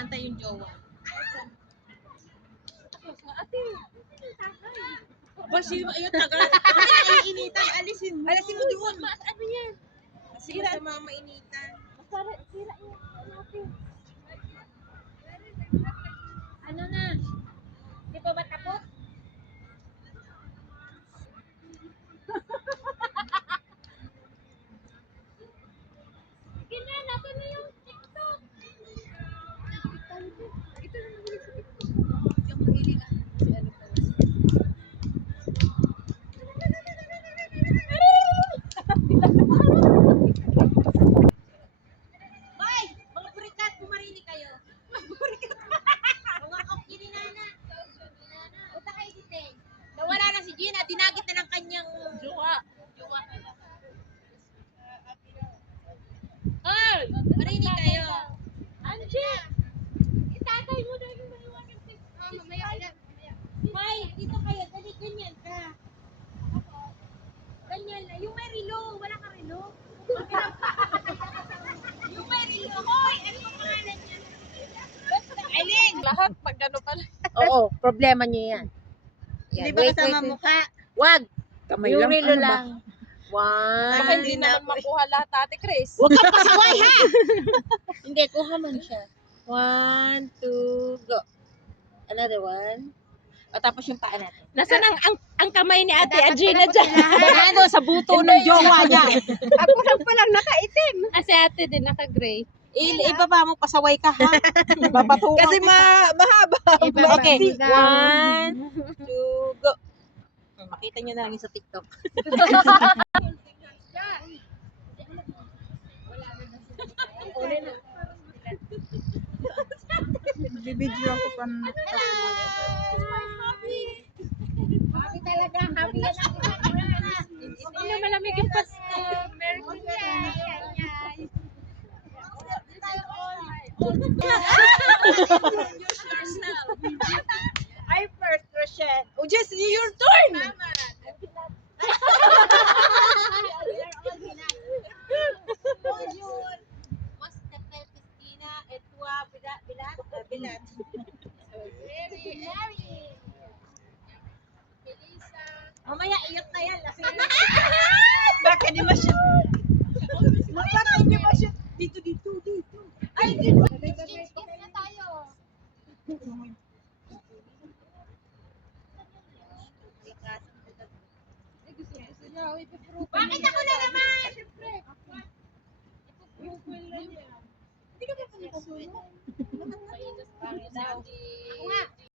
Naantay yung jowa. Basi, ayun, tagal. Naiinitan. Alisin mo doon. Ano yan? Sira sa mga mainitan. Sira yung natin. Ano na? Di pa ba tapos? Sige na, natin na yung TikTok. Ito na mahilig sa TikTok. Yung mahilig si ano pala. Hoy! Mga burikat, pumarinig kayo. Mga burikat. Mga kapininana. Punta kayo si Ten. Nawala na si Gina. Dinagit na ng kanyang jowa. Hoy! Marinig kayo. Angie! Itatay mo na yung maliwanag TikTok. Hoy! Dito kayo. Dali, ganyan ka. Ganyan na. Yung may relo. Wala ka relo. Yung may relo. Hoy! Ano ang pangalan niya? Aileen! Lahat pag gano'n pala. Oo, problema niyo yan. Hindi ba kasama mukha? Wag! Kamay Yung lang. relo Ano ba? lang. One. Baka hindi naman makuha lahat, Ate Chris. Huwag kang pasaway, ha! Hindi, kuha man siya. 1, 2, go. Another one. O, tapos yung paa natin. Nasaan ang kamay ni Ate Adrina dyan? Ano, sa buto ng jowa niya. Ako lang palang nakaitim. Si Ate din, naka-gray. Ibaba mo, pasaway ka, ha? Babatukan Kasi kita. mahaba. Okay, 1, 2, go. Makita nyo na lang yun sa TikTok. Bibidyo ako pa. Happy talaga, happy yan ako. Hindi na malamig yung Pasko. Merry Christmas. I first, Rochelle. Oh, just your turn. Bonjour. Mas Tete Cristina et toi, Bilat. Mamaya, iyot na yan. Bakit di ba siya? Bakit di ba siya? Dito. Ay,